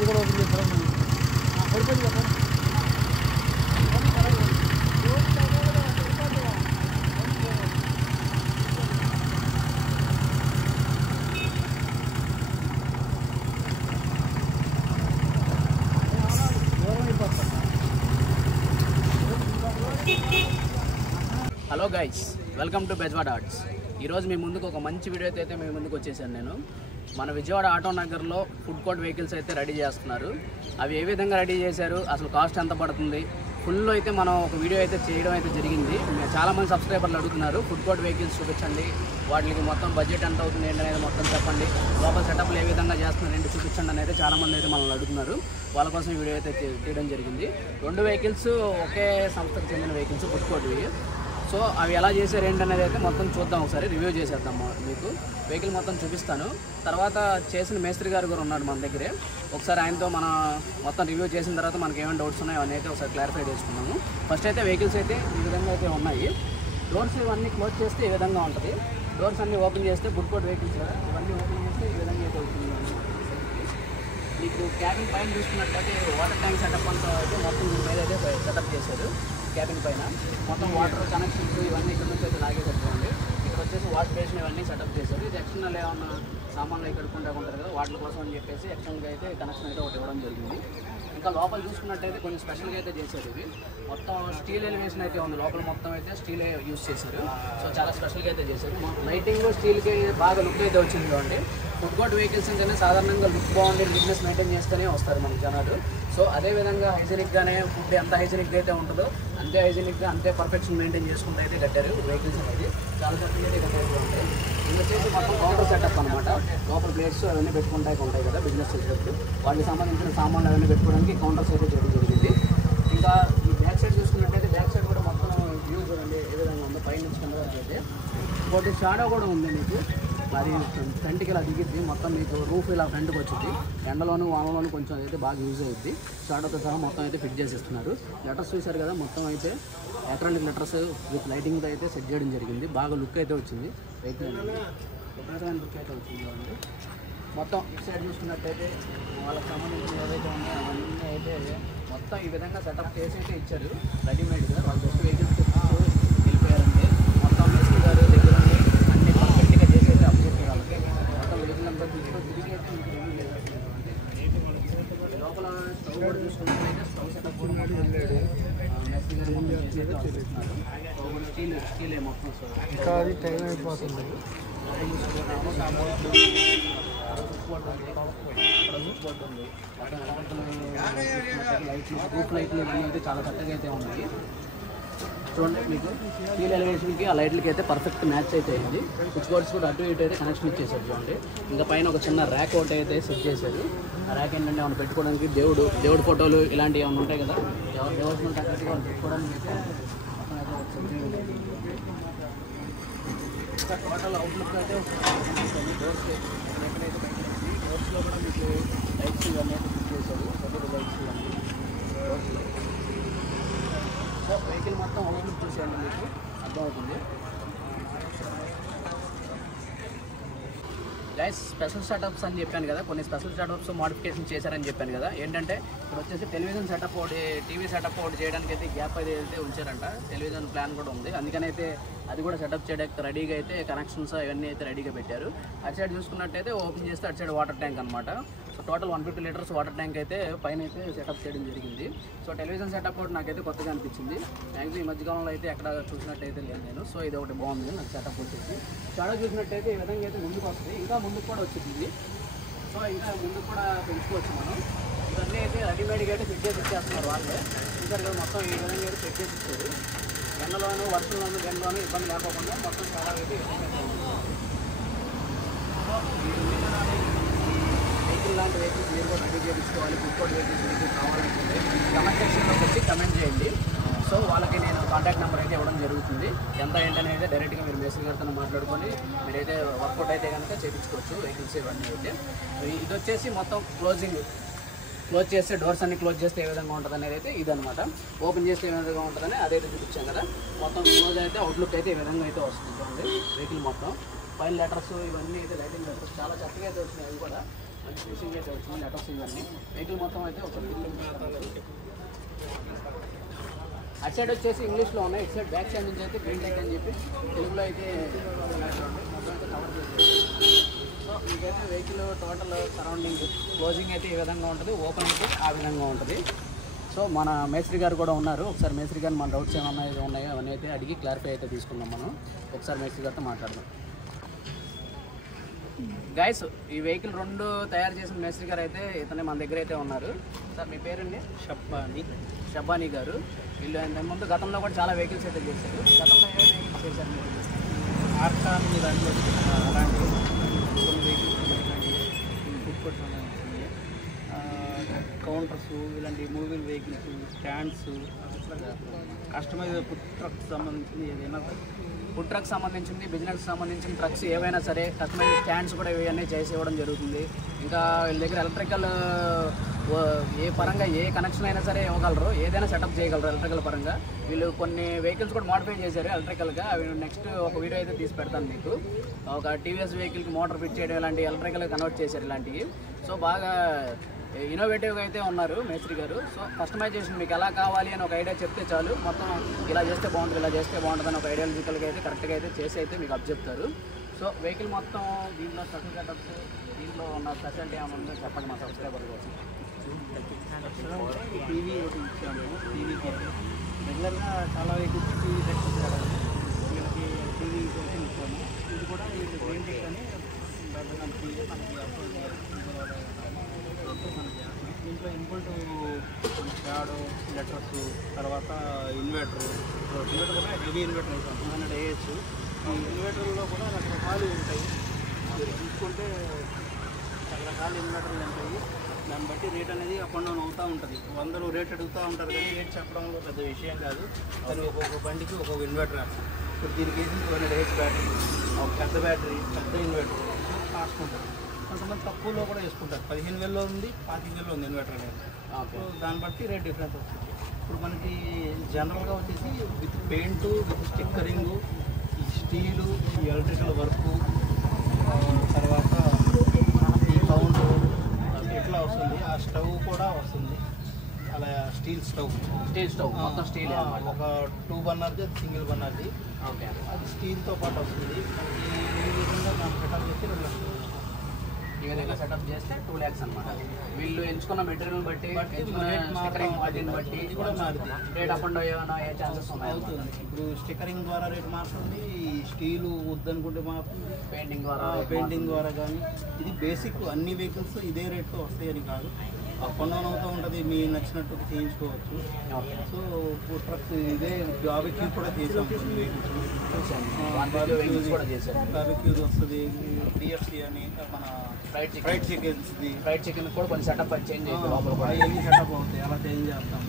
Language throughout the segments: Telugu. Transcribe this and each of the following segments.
Hello guys, welcome to Bezawada arts. ఈరోజు మీ ముందుకు ఒక మంచి వీడియో అయితే మీ ముందుకు వచ్చేసాను. నేను మన విజయవాడ ఆటో నగర్లో ఫుడ్ కోర్ట్ వెహికల్స్ అయితే రెడీ చేస్తున్నారు. అవి ఏ విధంగా రెడీ చేశారు, అసలు కాస్ట్ ఎంత పడుతుంది, ఫుల్ అయితే మనం ఒక వీడియో అయితే చేయడం అయితే జరిగింది. చాలామంది సబ్స్క్రైబర్లు అడుగుతున్నారు, ఫుడ్ కోర్ట్ వెహికల్స్ చూపించండి, వాటికి మొత్తం బడ్జెట్ ఎంత అవుతుంది ఏంటనేది మొత్తం చెప్పండి, లోపల సెటప్లు ఏ విధంగా చేస్తున్నారు ఏంటి చూపించండి అని అయితే చాలామంది అయితే మనల్ని అడుగుతున్నారు. వాళ్ళ కోసం వీడియో అయితే చేయడం జరిగింది. 2 వెహికల్స్ ఒకే సంస్థకు చెందిన వెహికల్స్ ఫుడ్ కోర్ట్వి. సో అవి ఎలా చేశారు ఏంటనేది అయితే మొత్తం చూద్దాం, ఒకసారి రివ్యూ చేసేద్దాం. మీకు వెహికల్ మొత్తం చూపిస్తాను. తర్వాత చేసిన మేస్త్రి గారు కూడా ఉన్నాడు మన దగ్గరే. ఒకసారి ఆయనతో మనం మొత్తం రివ్యూ చేసిన తర్వాత మనకి ఏమైనా డౌట్స్ ఉన్నాయో అవన్నీ అయితే ఒకసారి క్లారిఫై చేసుకున్నాము. ఫస్ట్ అయితే వెహికల్స్ అయితే ఈ విధంగా అయితే ఉన్నాయి. డోర్స్ ఇవన్నీ క్లోజ్ చేస్తే ఈ విధంగా ఉంటుంది. డోర్స్ అన్నీ ఓపెన్ చేస్తే ఫుడ్ కోర్ట్ వెహికల్స్ ఇవన్నీ ఓపెన్ చేస్తే ఈ విధంగా అయితే అవుతుంది. మీకు క్యాబిన్ పైన చూసుకున్నట్లయితే వాటర్ ట్యాంక్ సెటప్ అంతా అయితే మొత్తం దీని మీద అయితే సెటప్ చేశారు. క్యాబిన్ పైన మొత్తం వాటర్ కనెక్షన్స్ ఇవన్నీ ఇక్కడ నుంచి అయితే లాగేసరిపోయింది. ఇక్కడ వచ్చేసి వాష్ బేసిన్ ఇవన్నీ సెటప్ చేశారు. ఇది ఎక్స్టర్నల్ ఏమన్నా సామాన్లు ఇక్కడ ఉంటారు కదా, వాటి కోసం అని చెప్పేసి ఎక్స్టర్నల్గా అయితే కనెక్షన్ అయితే ఒకటి ఇవ్వడం జరిగింది. ఇంకా లోపల చూసుకున్నట్టయితే కొంచెం స్పెషల్గా అయితే చేశారు. ఇది మొత్తం స్టీల్ ఎలివేషన్ అయితే ఉంది. లోపల మొత్తం అయితే స్టీల్ యూజ్ చేశారు. సో చాలా స్పెషల్గా అయితే చేశారు. లైటింగ్ స్టీల్కి బాగా లుక్ అయితే వచ్చింది. చూడండి, ఫుడ్ కోర్ట్ వెహికల్స్ అంటేనే సాధారణంగా లుక్ బాగుండి నీట్నెస్ మెయింటైన్ చేస్తూనే వస్తారు మన జనాలు. సో అదేవిధంగా హైజీనిక్గానే ఫుడ్ ఎంత హైజీనిక్గా అయితే ఉంటుందో అంతే హైజీనిక్గా అంతే పర్ఫెక్షన్ మెయింటైన్ చేసుకుంటూ అయితే కట్టారు వెహికల్స్ అనేది. చాలా చక్కగా అయితే కట్టారు. ఉంటాయి ఇది వచ్చేసి మొత్తం కౌంటర్ సెటప్ అనమాట. లోపల ప్లేట్స్ అవన్నీ ఉంటాయి కదా బిజినెస్ చేసేటప్పుడు, వాటికి సంబంధించిన సామాన్లు అవన్నీ పెట్టుకోవడానికి కౌంటర్స్ అయితే చేయడం జరిగింది. ఇంకా ఈ బ్యాక్ సైడ్ చూసుకున్నట్టయితే బ్యాక్ సైడ్ కూడా మొత్తం వ్యూ చూడండి ఏ విధంగా ఉందో, పై నుంచి కింద వరకు అయితే. ఇంకోటి షాడో కూడా ఉంది మీకు, అది ఫ్రంట్కి ఇలా దిగిద్ది. మొత్తం మీకు రూఫ్ ఇలా ఫ్రంట్కి వచ్చింది. ఎండలోను వానలోను కొంచెం అయితే బాగా యూజ్ అవుద్ది. షాడోతో సహా మొత్తం అయితే ఫిట్ చేసేస్తున్నారు. లెటర్స్ చూశారు కదా, మొత్తం అయితే ఎలక్ట్రానిక్ లెటర్స్ విత్ లైటింగ్తో అయితే సెట్ చేయడం జరిగింది. బాగా లుక్ అయితే వచ్చింది వెహికల్ అనేది, లుక్ అయితే వచ్చింది. అండి మొత్తం ఇటు సైడ్ చూసుకున్నట్టయితే వాళ్ళకి సంబంధించిన ఏవైతే ఉన్నాయో అవన్నీ అయితే మొత్తం ఈ విధంగా సెటప్ చేసి అయితే ఇచ్చారు రెడీమేడ్గా. వాళ్ళు జస్ట్ వెహికల్స్ వెళ్ళిపోయారంటే మొత్తం మేస్త్రి గారు దగ్గర అన్ని పర్ఫెక్ట్గా చేసి అయితే అప్డేట్ వాళ్ళకి మొత్తం వెహికల్ అంతా తిరిగి లోపల స్టవ్ కూడా చూసుకున్నట్లయితే స్టవ్ సెటప్ కూడా మేస్త్రి గారు మొత్తం చేసి అయితే చూపిస్తున్నారు. స్టవ్ కూడా స్టీలే మొత్తం. ఇంకా అది టైం అయిపోతుంది. రూఫ్ లైట్లు ఇవన్నీ అయితే చాలా చక్కగా అయితే ఉన్నాయి. చూడండి, మీకు స్టీల్ ఎలివేషన్కి ఆ లైట్లకి అయితే పర్ఫెక్ట్ మ్యాచ్ అయితే అయింది. స్విచ్ బోర్డ్స్ కూడా అటు ఇటు అయితే కనెక్షన్ ఇచ్చేసారు. చూడండి, ఇంకా పైన ఒక చిన్న ర్యాక్ ఒకటి అయితే సెట్ చేశారు. ఆ ర్యాక్ ఏంటంటే ఏమైనా పెట్టుకోవడానికి దేవుడు ఫోటోలు ఇలాంటివి ఏమైనా ఉంటాయి కదా, దేవుడు ఉంటే అక్కడికి వాళ్ళు పెట్టుకోవడానికి అయితే టోటల్ అవుట్లుక్ అయితే డోర్స్లో కూడా మీకు లైట్స్ ఇవన్నీ అయితే ఫిట్ చేశారు. లైట్స్ ఇవన్నీ డోర్స్లో. సో వెహికల్ మొత్తం అవుట్లుక్ చూసేయండి, మీకు అర్థమవుతుంది. గైస్, స్పెషల్ సెటప్స్ అని చెప్పాను కదా, కొన్ని స్పెషల్ సెటప్స్ మోడిఫికేషన్ చేశారని చెప్పాను కదా. ఏంటంటే ఇప్పుడు వచ్చేసి టెలివిజన్ సెటప్ ఒకటి, టీవీ సెటప్ ఒకటి చేయడానికి అయితే గ్యాప్ అయితే ఉంచారంట. టెలివిజన్ ప్లాన్ కూడా ఉంది, అందుకని అయితే అది కూడా సెటప్ చేయడానికి రెడీగా అయితే కనెక్షన్స్ అవన్నీ అయితే రెడీగా పెట్టారు. అటు సైడ్ చూసుకున్నట్టయితే ఓపెన్ చేస్తే అటు సైడ్ వాటర్ ట్యాంక్ అనమాట. So total 150 litres water tank అయితే పైన అయితే సెటప్ చేయడం జరిగింది. సో టెలివిజన్ సెటప్ కూడా నాకైతే కొత్తగా అనిపించింది. మ్యాక్సిమం ఈ మధ్యకాలంలో అయితే ఎక్కడ చూసినట్టయితే లేదు నేను. సో ఇది ఒకటి బాగుంది నాకు సెటప్ వచ్చేసి. షాడో చూసినట్టయితే ఈ విధంగా అయితే ముందుకు వస్తుంది, ఇంకా ముందుకు కూడా వచ్చింది. సో ఇంకా ముందుకు కూడా పెంచుకోవచ్చు మనం. ఇవన్నీ అయితే రెడీమేడ్గా అయితే ఫిట్ చేసి ఇచ్చేస్తున్నారు వాళ్ళే. చూసారు కదా, మొత్తం ఈ విధంగా అయితే ఫిట్ చేసి ఇచ్చారు. ఎండలోను వర్షంలోను ఎండలోను ఇబ్బంది లేకపోకుండా మొత్తం చాలా అయితే వెహికల్ లాంటి వెహికల్స్ మీరు కూడా రెడీ చేయించుకోవాలి. ఫుడ్ కోర్ట్ వెహికల్స్ మీకు కావాలనుకుంటే కమెంట్ సెక్షన్లోకి వచ్చి కమెంట్ చేయండి. సో వాళ్ళకి నేను కాంటాక్ట్ నెంబర్ అయితే ఇవ్వడం జరుగుతుంది. ఎంత ఏంటనే అయితే డైరెక్ట్గా మీరు మేస్త్రి గారితో మాట్లాడుకొని మీరైతే వర్కౌట్ అయితే కనుక చేయించుకోవచ్చు వెహికల్స్ ఇవన్నీ అయితే. ఇది వచ్చేసి మొత్తం క్లోజ్ చేస్తే డోర్స్ అన్ని క్లోజ్ చేస్తే ఏ విధంగా ఉంటుంది అనేది అయితే ఇదనమాట. ఓపెన్ చేస్తే ఏ విధంగా ఉంటుందని అదైతే చూపించాం కదా. మొత్తం క్లోజ్ అయితే అవుట్లుక్ అయితే ఈ విధంగా అయితే వస్తుంది. వెహికల్ మొత్తం పైన లెటర్స్ ఇవన్నీ అయితే లైటింగ్ లెటర్స్ చాలా చక్కగా అయితే వచ్చినాయి. అవి కూడా ఫిషింగ్ అయితే వచ్చింది లెటర్స్ ఇవన్నీ వెహికల్ మొత్తం అయితే ఒక అటు సైడ్ వచ్చేసి ఇంగ్లీష్లో ఉన్నాయి, ఇటు సైడ్ బ్యాక్ సైడ్ నుంచి అయితే గ్రీన్ టెక్ అని చెప్పి తెలుగులో అయితే మొత్తం అయితే కవర్ చేసేది. సో మీకైతే వెహికల్ టోటల్ సరౌండింగ్ క్లోజింగ్ అయితే ఈ విధంగా ఉంటుంది, ఓపెన్ అయితే ఆ విధంగా ఉంటుంది. సో మన మేస్త్రి గారు కూడా ఉన్నారు, ఒకసారి మేస్త్రి గారు మన డౌట్స్ ఏమన్నా ఉన్నాయో అవన్నీ అయితే అడిగి క్లారిఫై అయితే తీసుకున్నాం మనం. ఒకసారి మేస్త్రి గారితో మాట్లాడదాం. గైస్ ఈ వెహికల్ 2 తయారు చేసిన మేస్త్రి గారు అయితే ఇతనే మన దగ్గర అయితే ఉన్నారు. సార్ మీ పేరండి? షబ్బానీ గారు. వీళ్ళు ముందు గతంలో కూడా చాలా వెహికల్స్ అయితే చేశారు. గతంలో ఏ వెహికల్స్ చేశారు మీరు? ఆర్కా అలాంటి కొన్ని వెహికల్స్ ఫుడ్ కోర్ట్ సంబంధించింది, కౌంటర్స్, ఇలాంటి moving vehicles, stands, customize food truck సంబంధించింది ఏదైనా ఫుడ్ ట్రక్ సంబంధించింది, బిజినెస్ సంబంధించిన ట్రక్స్ ఏవైనా సరే కస్టమైజ్ స్టాండ్స్ కూడా ఇవన్నీ చేసి ఇవ్వడం జరుగుతుంది. ఇంకా వీళ్ళ దగ్గర ఎలక్ట్రికల్ ఏ పరంగా ఏ కనెక్షన్ అయినా సరే ఇవ్వగలరు, ఏదైనా సెటప్ చేయగలరు ఎలక్ట్రికల్ పరంగా. వీళ్ళు కొన్ని వెహికల్స్ కూడా మోడిఫై చేశారు ఎలక్ట్రికల్గా, అవి నెక్స్ట్ ఒక వీడియో అయితే తీసి పెడతాను మీకు. ఒక టీవీఎస్ వెహికల్కి మోటార్ ఫిట్ చేయడం ఇలాంటి ఎలక్ట్రికల్గా కన్వర్ట్ చేశారు ఇలాంటివి. సో బాగా ఇన్నోవేటివ్గా అయితే ఉన్నారు మేస్త్రి గారు. సో కస్టమైజేషన్ మీకు ఎలా కావాలి అని ఒక ఐడియా చెప్తే చాలు, మొత్తం ఇలా చేస్తే బాగుంటుంది ఇలా చేస్తే బాగుంటుంది అని ఒక ఐడియాలజికల్గా అయితే కరెక్ట్గా అయితే చేసి అయితే మీకు అప్ చెప్తారు. సో వెహికల్ మొత్తం దీంట్లో స్పెషల్ సెటప్స్, దీంట్లో ఉన్న స్పెషాలిటీ ఏమన్నా చెప్పండి మా సబ్స్క్రైబర్ కోసం. టీవీ ఒకటి ఇచ్చాము, టీవీకి రెగ్యులర్గా చాలా వెహికల్స్ టీవీ సెట్ ఇచ్చారు, వీళ్ళకి టీవీ కోసం ఇచ్చాము. ఇది కూడా గ్రీన్ టెక్ అని దీంట్లో ఇన్పుట్ షాడో, లెటర్స్, తర్వాత ఇన్వర్టర్ కూడా హెవీ ఇన్వర్టర్ అవుతాం 200 AH. ఈ ఇన్వర్టర్లో కూడా రకరకాలు ఉంటాయి, మీరు చూసుకుంటే రకరకాల ఇన్వర్టర్లు ఉంటాయి. దాన్ని బట్టి రేట్ అనేది అప్ అండ్ డౌన్ అవుతూ ఉంటుంది. అందరూ రేట్ అడుగుతూ ఉంటారు కానీ రేట్ చెప్పడంలో పెద్ద విషయం కాదు. కానీ ఒక్కొక్క బండికి ఒక్కొక్క ఇన్వర్టర్ వేస్తాం. ఇప్పుడు దీనికి వేసిన 200 AH బ్యాటరీ, ఒక పెద్ద బ్యాటరీ, పెద్ద ఇన్వర్టర్ కాస్ట్ ఉంటుంది. కొంతమంది తక్కువలో కూడా వేసుకుంటారు, 15,000లో ఉంది, 25,000లో ఉంది ఇన్వర్టర్ అనేది. సో దాన్ని బట్టి రేట్ డిఫరెన్స్ వస్తుంది. ఇప్పుడు మనకి జనరల్గా వచ్చేసి విత్ పెయింటు, విత్ స్టిక్కరింగు, ఈ స్టీలు, ఈ ఎలక్ట్రికల్ వర్కు, తర్వాత ఈ కౌంటర్ ఎట్లా వస్తుంది, ఆ స్టవ్ కూడా వస్తుంది. అలా స్టీల్ స్టవ్ మొత్తం స్టీల్ ఒక 2 బర్నర్ది, సింగిల్ బర్నర్ది. ఓకే, అది స్టీల్తో పాటు వస్తుంది. ఈ విధంగా మనం సెటప్ చేసి 2 లక్షలు ఈ విధంగా సెటప్ చేస్తే 2 lakhs అనమాట. వీళ్ళు ఎంచుకున్న మెటీరియల్ బట్టి వాటిని బట్టి ఇది కూడా మారుతుంది, రేట్ అప్ అండ్ డౌన్ ఏమైనా అయ్యే ఛాన్సెస్ ఉన్నాయి. అవుతుంది. ఇప్పుడు స్టిక్కరింగ్ ద్వారా రేట్ మారుతుంది, స్టీలు వద్దనుకుంటే మారుతుంది, పెయింటింగ్ ద్వారా కానీ. ఇది బేసిక్, అన్ని వెహికల్స్ ఇదే రేట్తో వస్తాయని కాదు, అప్ అండ్ డౌన్ అవుతూ ఉంటుంది, మీ నచ్చినట్టు చేయించుకోవచ్చు. సో ఫుడ్ ట్రక్స్ ఇదే బార్బిక్యూ కూడా చేసాం, కొన్ని వెహికల్స్ బార్బిక్యూ వస్తుంది, BFC అని మన ఫ్రైడ్ చికెన్ కూడా కొంచెం సెటప్ చేంజ్ ఏవి సెటప్ అవుతాయి, అలా చేంజ్ చేస్తాము.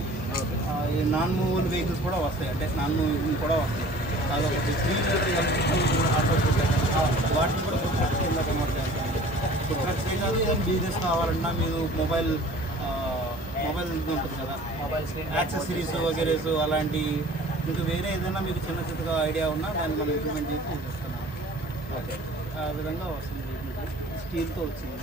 ఈ నాన్ మూవబుల్ వెహికల్స్ కూడా వస్తాయి, అంటే నాన్ మూవబుల్ కూడా వస్తాయి. అదొకటి 3 ఎలక్ట్రికల్ ఆటోస్ వాటిని కూడా ఫుడ్ ట్రక్స్ కింద కన్వర్ట్ చేస్తాము. ఫుడ్ ట్రక్స్ కాదు, ఏదైనా బిజినెస్ కావాలన్నా మీరు మొబైల్ ఉంటుంది కదా, యాక్సెసరీస్ వగేరేస్ అలాంటి, ఇంకా వేరే ఏదైనా మీకు చిన్నగా ఐడియా ఉన్నా దాన్ని మనం ఇంప్లిమెంట్ చేసి చూపిస్తున్నాం. ఓకే, ఆ విధంగా వస్తుంది, స్టీల్తో వచ్చింది.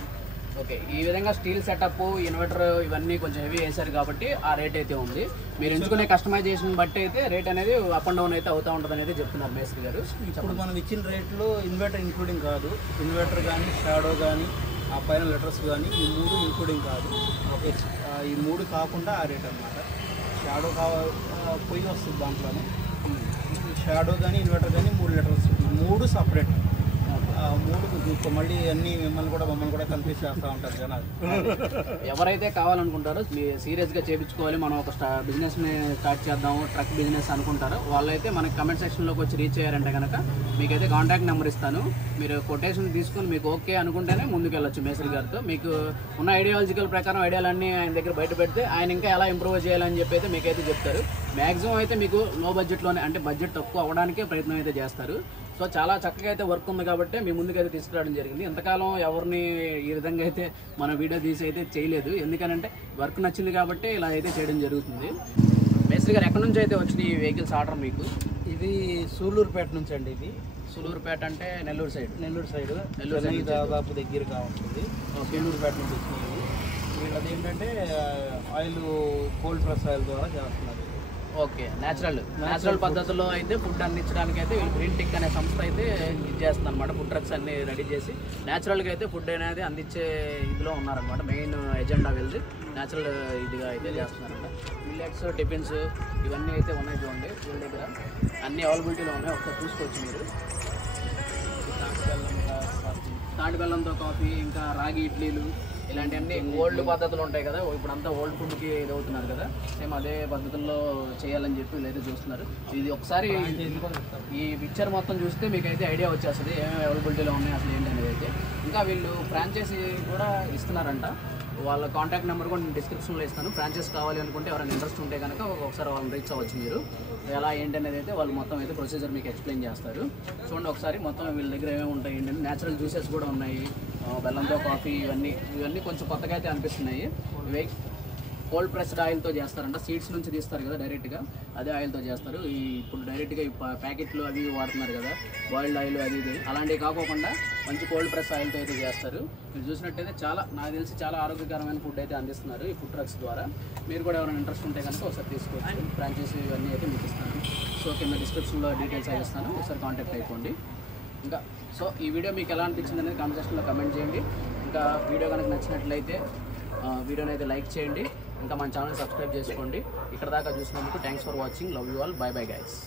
ఓకే, ఈ విధంగా స్టీల్ సెటప్, ఇన్వర్టర్ ఇవన్నీ కొంచెం హెవీ వేశారు కాబట్టి ఆ రేట్ అయితే ఉంది. మీరు ఎంచుకునే కస్టమైజేషన్ బట్టి అయితే రేట్ అనేది అప్ అండ్ డౌన్ అయితే అవుతూ ఉంటుంది అనేది చెప్తున్నారు మేస్త్రి గారు. ఇప్పుడు మనం ఇచ్చిన రేట్లో ఇన్వర్టర్ ఇంక్లూడింగ్ కాదు, ఇన్వర్టర్ కానీ, షాడో కానీ, ఆ పైన లెటర్స్ కానీ, ఈ 3 ఇంక్లూడింగ్ కాదు. ఓకే, ఈ 3 కాకుండా ఆ రేట్ అనమాట. షాడో పొయ్యి వస్తుంది దాంట్లోనే, షాడో కానీ, ఇన్వర్టర్ కానీ 3 లెటర్స్, 3 సపరేట్. 3 మళ్ళీ అన్నీ మమ్మల్ని కూడా కన్ఫ్యూజ్ చేస్తూ ఉంటారు జనాలు. ఎవరైతే కావాలనుకుంటారో సీరియస్గా చేయించుకోవాలి, మనం ఒక బిజినెస్ని స్టార్ట్ చేద్దాము, ట్రక్ బిజినెస్ అనుకుంటారో వాళ్ళైతే మనకి కమెంట్ సెక్షన్లోకి వచ్చి రీచ్ అయ్యారంటే కనుక మీకైతే కాంటాక్ట్ నెంబర్ ఇస్తాను. మీరు కొటేషన్ తీసుకుని మీకు ఓకే అనుకుంటేనే ముందుకు వెళ్ళొచ్చు మేస్త్రి గారితో. మీకు ఉన్న ఐడియాలజికల్ ప్రకారం ఐడియాలన్నీ ఆయన దగ్గర బయట పెడితే ఆయన ఇంకా ఎలా ఇంప్రూవ్ చేయాలని చెప్పి అయితే మీకైతే చెప్తారు. మ్యాక్సిమం అయితే మీకు లో బడ్జెట్లోనే, అంటే బడ్జెట్ తక్కువ అవ్వడానికే ప్రయత్నం అయితే చేస్తారు. సో చాలా చక్కగా అయితే వర్క్ ఉంది కాబట్టి మీ ముందుకైతే తీసుకురావడం జరిగింది. ఎంతకాలం ఎవరిని ఈ విధంగా అయితే మన వీడియో తీసి అయితే చేయలేదు, ఎందుకనంటే వర్క్ నచ్చింది కాబట్టి ఇలా అయితే చేయడం జరుగుతుంది. మేస్త్రి గారు ఎక్కడి నుంచి అయితే వచ్చిన ఈ వెహికల్స్ ఆర్డర్ మీకు? ఇది సూళ్ళూరుపేట నుంచి అండి. ఇది సులూరుపేట అంటే నెల్లూరు సైడ్. నెల్లూరు సైడ్ చెన్నై దాదాపు దగ్గరగా ఉంటుంది. నెల్లూరుపేట నుంచి వచ్చినాయి. వీళ్ళది ఏంటంటే ఆయిల్ కోల్డ్ ప్రెస్ ఆయిల్ ద్వారా చేస్తున్నారు. ఓకే, న్యాచురల్ పద్ధతిలో అయితే ఫుడ్ అందించడానికి అయితే వీళ్ళు గ్రీన్ టిక్ అనే సంస్థ అయితే ఇది చేస్తుంది అనమాట. ఫుడ్ ట్రక్స్ అన్ని రెడీ చేసి న్యాచురల్గా అయితే ఫుడ్ అనేది అందించే ఇదిలో ఉన్నారనమాట. మెయిన్ ఎజెండా వెళ్ళి న్యాచురల్ ఇదిగా అయితే చేస్తున్నారన్నమాట. మిల్లెట్స్, టిఫిన్స్ ఇవన్నీ అయితే ఉన్నాయి చూడండి వీళ్ళ దగ్గర, అన్ని అవైలబిలిటీలో ఉన్నాయి. ఒకసారి చూసుకోవచ్చు మీరు. తాటి బెల్లంతో కాఫీ, ఇంకా రాగి ఇడ్లీలు, ఇలాంటివన్నీ ఓల్డ్ పద్ధతులు ఉంటాయి కదా. ఇప్పుడు అంతా ఓల్డ్ ఫుడ్కి ఇది అవుతున్నారు కదా, సేమ్ అదే పద్ధతుల్లో చేయాలని చెప్పి వీళ్ళైతే చూస్తున్నారు. ఇది ఒకసారి ఈ పిక్చర్ మొత్తం చూస్తే మీకైతే ఐడియా వచ్చేస్తుంది ఏమేమి అవైలబిలిటీలో ఉన్నాయి అసలు ఏంటి అనేది అయితే. ఇంకా వీళ్ళు ఫ్రాంచైజీ కూడా ఇస్తున్నారంట. వాళ్ళ కాంటాక్ట్ నెంబర్ కూడా నేను డిస్క్రిప్షన్లో ఇస్తాను. ఫ్రాంచైజ్ కావాలి అనుకుంటే ఎవరైనా ఇంట్రెస్ట్ ఉంటే కనుక ఒకసారి వాళ్ళని రీచ్ అవ్వచ్చు మీరు. ఎలా ఏంటి అనేది అయితే వాళ్ళు మొత్తం అయితే ప్రొసీజర్ మీకు ఎక్స్ప్లెయిన్ చేస్తారు. చూడండి ఒకసారి మొత్తం వీళ్ళ దగ్గర ఏమేమి ఉంటాయి ఏంటంటే న్యాచురల్ జ్యూసెస్ కూడా ఉన్నాయి, బెల్లంతో కాఫీ, ఇవన్నీ కొంచెం కొత్తగా అయితే అనిపిస్తున్నాయి. ఇవి కోల్డ్ ప్రెస్డ్ ఆయిల్తో చేస్తారంట. సీడ్స్ నుంచి తీస్తారు కదా డైరెక్ట్గా, అదే ఆయిల్తో చేస్తారు. ఇప్పుడు డైరెక్ట్గా ఈ ప్యాకెట్లు అవి వాడుతున్నారు కదా, బాయిల్డ్ ఆయిల్ అది ఇది, అలాంటివి కాకోకుండా మంచి కోల్డ్ ప్రెస్ ఆయిల్తో అయితే చేస్తారు. మీరు చూసినట్టయితే చాలా, నాకు తెలిసి చాలా ఆరోగ్యకరమైన ఫుడ్ అయితే అందిస్తున్నారు ఈ ఫుడ్ ట్రక్స్ ద్వారా. మీరు కూడా ఎవరైనా ఇంట్రెస్ట్ ఉంటే కనుక ఒకసారి తీసుకోవచ్చు. ఫ్రాంచైజీ ఇవన్నీ అయితే మీకు ఇస్తాను. సో కింద డిస్క్రిప్షన్లో డీటెయిల్స్ అయితే ఇస్తాను, ఒకసారి కాంటాక్ట్ అయిపోండి. ఇంకా సో ఈ వీడియో మీకు ఎలా అనిపించింది అనేది కామెంట్ సెక్షన్లో కమెంట్ చేయండి. ఇంకా వీడియో కనుక నచ్చినట్లయితే వీడియోని అయితే లైక్ చేయండి. ఇంకా మన ఛానల్ సబ్స్క్రైబ్ చేసుకోండి. ఇక్కడ దాకా చూసినందుకు thanks for watching. Love you all. By bye guys.